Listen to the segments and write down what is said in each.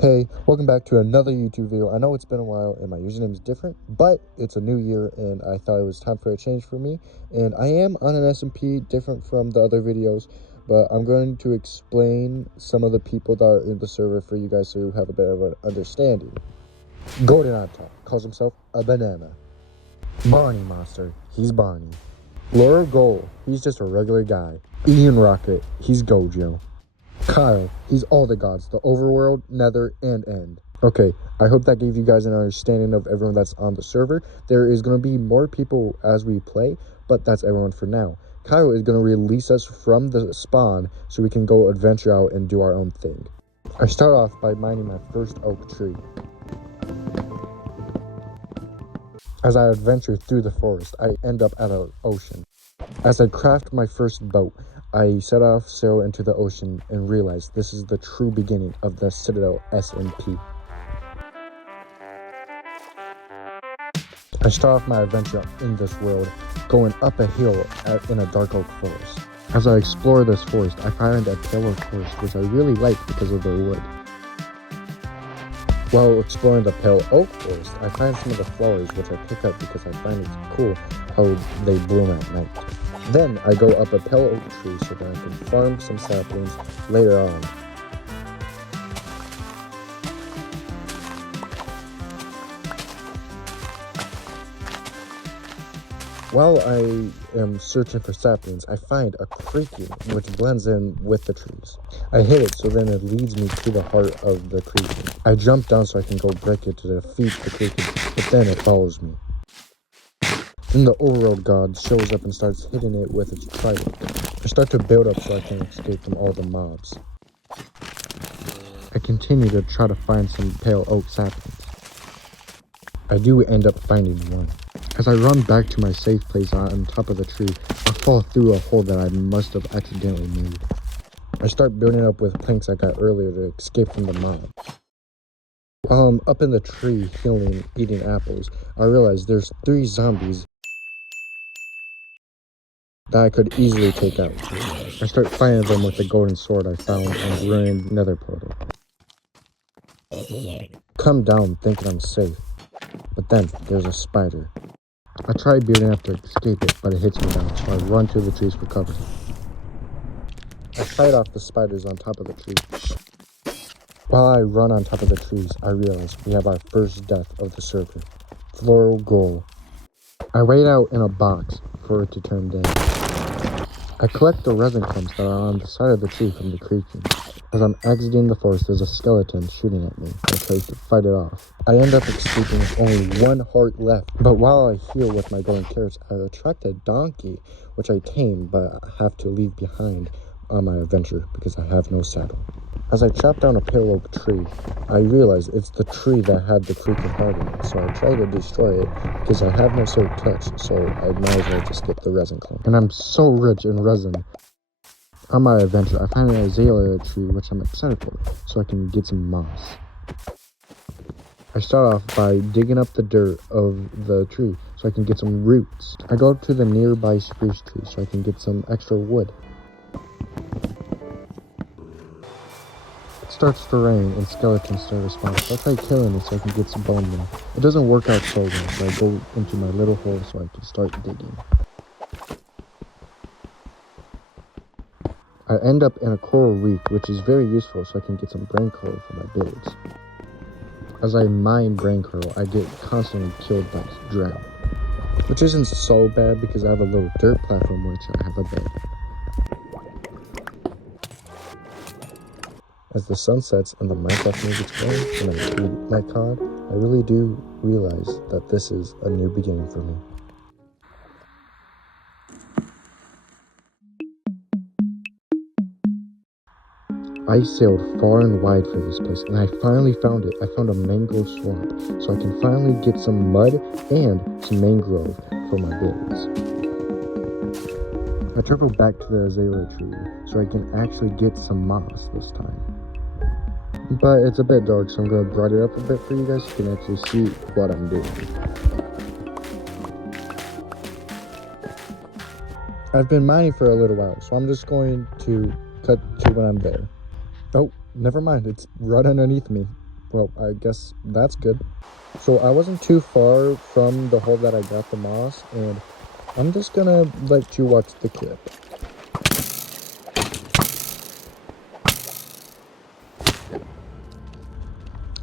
Hey, welcome back to another YouTube video. I know it's been a while and my username is different, but it's a new year and I thought it was time for a change for me. And I am on an SMP, different from the other videos, but I'm going to explain some of the people that are in the server for you guys so you have a bit of an understanding. Golden on top calls himself a banana. Barney Monster, he's Barney. Laura Goal, he's just a regular guy. Ian Rocket, he's Gojo. Kyle, he's all the gods, the overworld, nether, and end. Okay, I hope that gave you guys an understanding of everyone that's on the server. There is going to be more people as we play, but that's everyone for now. Kyle is going to release us from the spawn so we can go adventure out and do our own thing. I start off by mining my first oak tree. As I adventure through the forest, I end up at an ocean. As I craft my first boat, I set off sail into the ocean and realized this is the true beginning of the Citadel SMP. I start off my adventure in this world, going up a hill in a dark oak forest. As I explore this forest, I find a pale oak forest, which I really like because of the wood. While exploring the pale oak forest, I find some of the flowers which I pick up because I find it cool how they bloom at night. Then I go up a pale oak tree so that I can farm some saplings later on. While I am searching for saplings, I find a creaking which blends in with the trees. I hit it so then it leads me to the heart of the creaking. I jump down so I can go break it to defeat the creaking, but then it follows me. Then the overworld god shows up and starts hitting it with its trident. I start to build up so I can escape from all the mobs. I continue to try to find some pale oak saplings. I do end up finding one. As I run back to my safe place on top of the tree, I fall through a hole that I must have accidentally made. I start building up with planks I got earlier to escape from the mob. While I'm up in the tree healing, eating apples, I realize there's 3 zombies that I could easily take out. I start fighting them with the golden sword I found on the ruined nether portal. Come down thinking I'm safe, but then there's a spider. I try building up to escape it, but it hits me down, so I run to the trees for cover. I fight off the spiders on top of the tree. While I run on top of the trees, I realize we have our first death of the server. Floral Goal. I wait out in a box for it to turn down. I collect the resin clumps that are on the side of the tree from the creaking. As I'm exiting the forest, there's a skeleton shooting at me. I try to fight it off. I end up escaping with only 1 heart left. But while I heal with my golden carrots, I attract a donkey, which I tame, but I have to leave behind on my adventure because I have no saddle. As I chop down a pale oak tree, I realize it's the tree that had the creaking heart in it, so I try to destroy it because I have no silk touch, so I might as well just skip the resin clump. And I'm so rich in resin. On my adventure, I find an azalea tree which I'm excited for, so I can get some moss. I start off by digging up the dirt of the tree so I can get some roots. I go to the nearby spruce tree so I can get some extra wood. It starts to rain and skeletons start to spawn, so I try killing it so I can get some bone meal. It doesn't work out so well, so I go into my little hole so I can start digging. I end up in a coral reef, which is very useful so I can get some brain coral for my builds. As I mine brain coral, I get constantly killed by drought, which isn't so bad because I have a little dirt platform which I have a bed. As the sun sets and the Minecraft music's playing and I feed my cod, I really do realize that this is a new beginning for me. I sailed far and wide for this place, and I finally found it. I found a mangrove swamp, so I can finally get some mud and some mangrove for my builds. I travel back to the azalea tree, so I can actually get some moss this time. But it's a bit dark, so I'm going to brighten it up a bit for you guys so you can actually see what I'm doing. I've been mining for a little while, so I'm just going to cut to when I'm there. Oh, never mind, it's right underneath me. Well, I guess that's good. So I wasn't too far from the hole that I got the moss, and I'm just gonna let you watch the clip.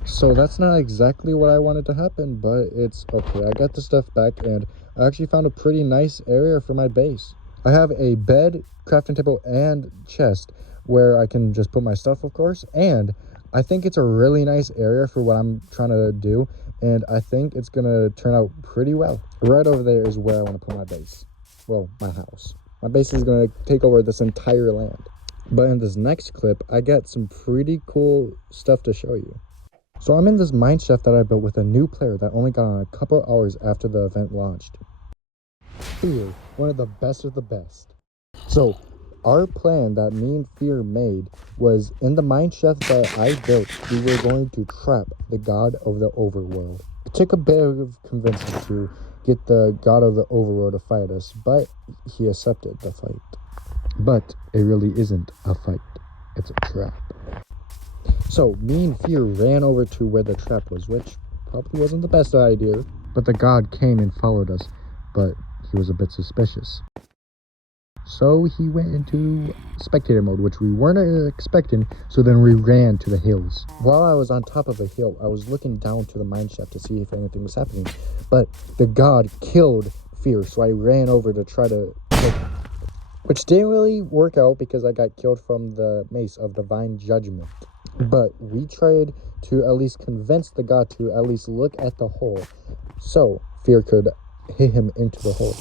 So that's not exactly what I wanted to happen, but it's okay. I got the stuff back, and I actually found a pretty nice area for my base. I have a bed, crafting table, and chest where I can just put my stuff, of course, and I think it's a really nice area for what I'm trying to do, and I think it's gonna turn out pretty well. Right over there is where I want to put my base. Well, my house. My base is gonna take over this entire land. But in this next clip, I got some pretty cool stuff to show you. So I'm in this mine shaft that I built with a new player that only got on a couple hours after the event launched. Fear, one of the best of the best. So our plan that me and Fear made was in the mine shaft that I built, we were going to trap the god of the overworld. It took a bit of convincing to get the god of the overworld to fight us, but he accepted the fight. But it really isn't a fight, it's a trap. So me and Fear ran over to where the trap was, which probably wasn't the best idea. But the god came and followed us, but he was a bit suspicious. So he went into spectator mode, which we weren't expecting, so then we ran to the hills. While I was on top of a hill, I was looking down to the mine shaft to see if anything was happening. But the god killed Fear, so I ran over to try to kill him. Which didn't really work out because I got killed from the mace of divine judgment. But we tried to at least convince the god to at least look at the hole so Fear could hit him into the hole.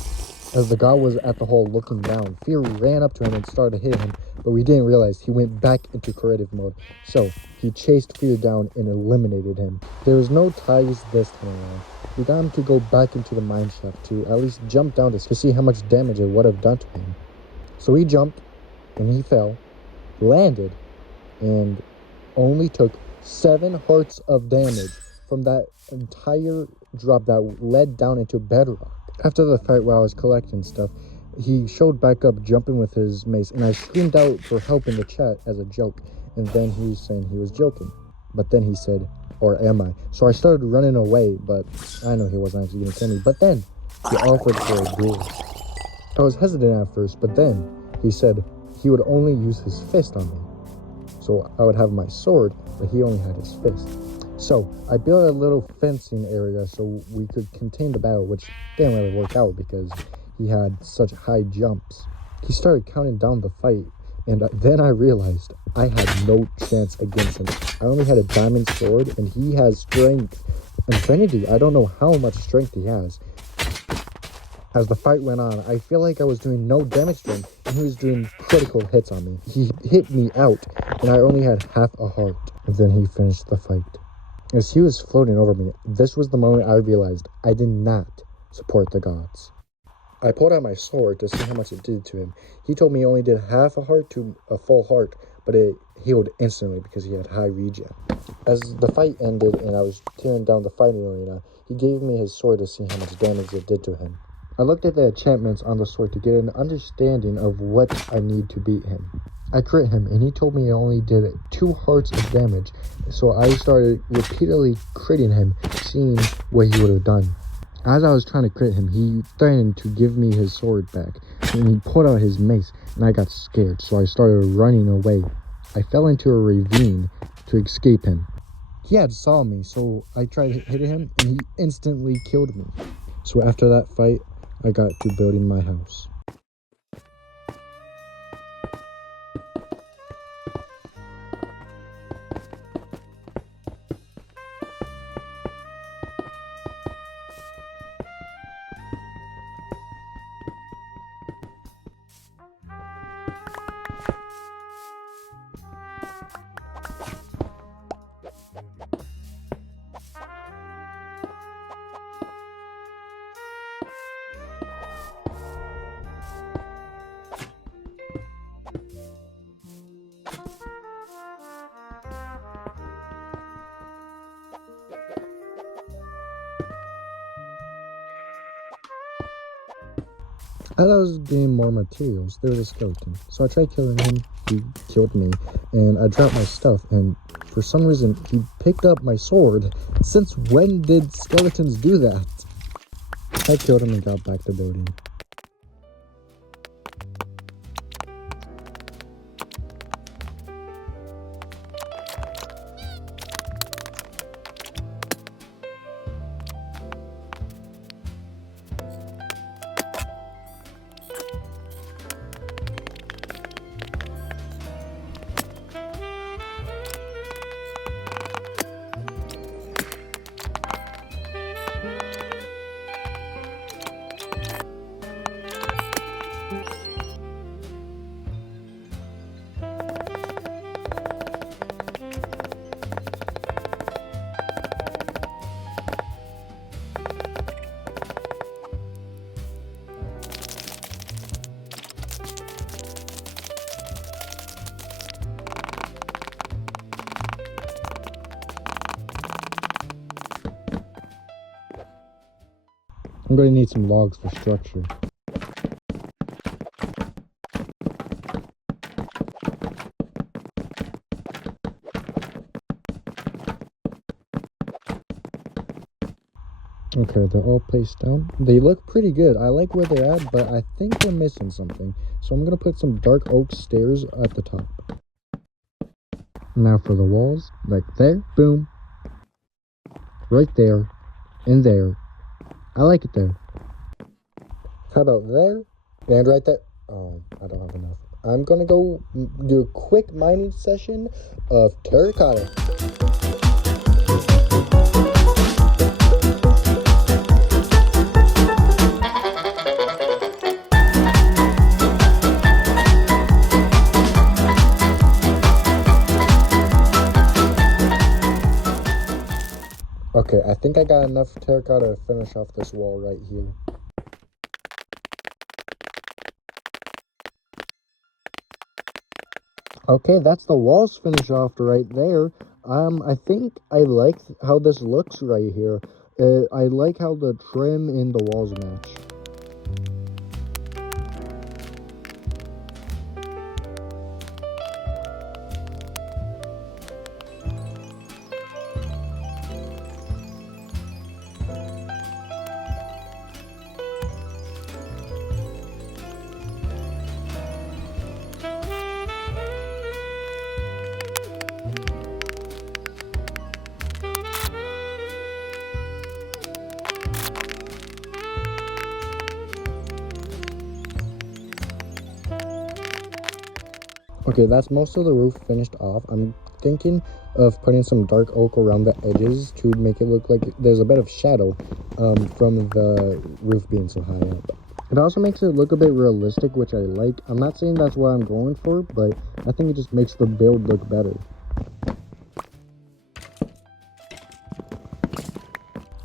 As the god was at the hole looking down, Fear ran up to him and started hitting him, but we didn't realize he went back into creative mode. So he chased Fear down and eliminated him. There was no ties this time around. We got him to go back into the mine shaft to at least jump down to see how much damage it would have done to him. So he jumped and he fell, landed, and only took 7 hearts of damage from that entire drop that led down into bedrock. After the fight, while I was collecting stuff, he showed back up jumping with his mace, and I screamed out for help in the chat as a joke, and then he was saying he was joking. But then he said, or am I? So I started running away, but I know he wasn't actually going to kill me. But then he offered for a duel. I was hesitant at first, but then he said he would only use his fist on me. So I would have my sword, but he only had his fist. So I built a little fencing area so we could contain the battle, which didn't really work out because he had such high jumps. He started counting down the fight, and then I realized I had no chance against him. I only had a diamond sword, and he has strength. Infinity, I don't know how much strength he has. As the fight went on, I feel like I was doing no damage to him, and he was doing critical hits on me. He hit me out, and I only had half a heart. And then he finished the fight. As he was floating over me, this was the moment I realized I did not support the gods. I pulled out my sword to see how much it did to him. He told me he only did half a heart to a full heart, but it healed instantly because he had high regen. As the fight ended and I was tearing down the fighting arena, he gave me his sword to see how much damage it did to him. I looked at the enchantments on the sword to get an understanding of what I need to beat him. I crit him, and he told me he only did 2 hearts of damage, so I started repeatedly critting him, seeing what he would have done. As I was trying to crit him, he threatened to give me his sword back, and he pulled out his mace, and I got scared, so I started running away. I fell into a ravine to escape him. He had saw me, so I tried hitting him, and he instantly killed me. So after that fight, I got to building my house. As I was getting more materials, there was a skeleton, so I tried killing him, he killed me, and I dropped my stuff, and for some reason, he picked up my sword. Since when did skeletons do that? I killed him and got back to building. I'm going to need some logs for structure. Okay, they're all placed down. They look pretty good. I like where they're at, but I think we're missing something. So I'm going to put some dark oak stairs at the top. Now for the walls, like there, boom. Right there, and there. I like it there. How about there? And right there. Oh, I don't have enough. I'm gonna go do a quick mining session of terracotta. Okay, I think I got enough terracotta to finish off this wall right here. Okay, that's the walls finished off right there. I think I like how this looks right here. I like how the trim in the walls match. Okay, that's most of the roof finished off. I'm thinking of putting some dark oak around the edges to make it look like there's a bit of shadow from the roof being so high up. It also makes it look a bit realistic, which I like. I'm not saying that's what I'm going for, but I think it just makes the build look better.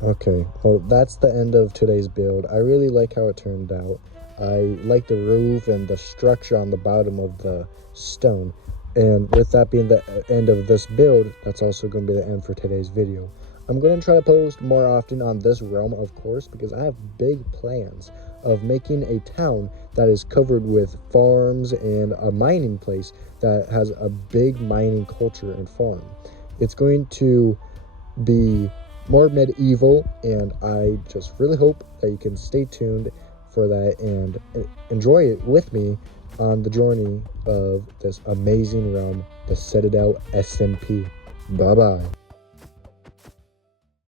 Okay, well, that's the end of today's build. I really like how it turned out. I like the roof and the structure on the bottom of the stone. And with that being the end of this build, that's also going to be the end for today's video. I'm going to try to post more often on this realm, of course, because I have big plans of making a town that is covered with farms and a mining place that has a big mining culture and farm. It's going to be more medieval, and I just really hope that you can stay tuned for that and enjoy it with me on the journey of this amazing realm, the Citadel SMP. Bye bye.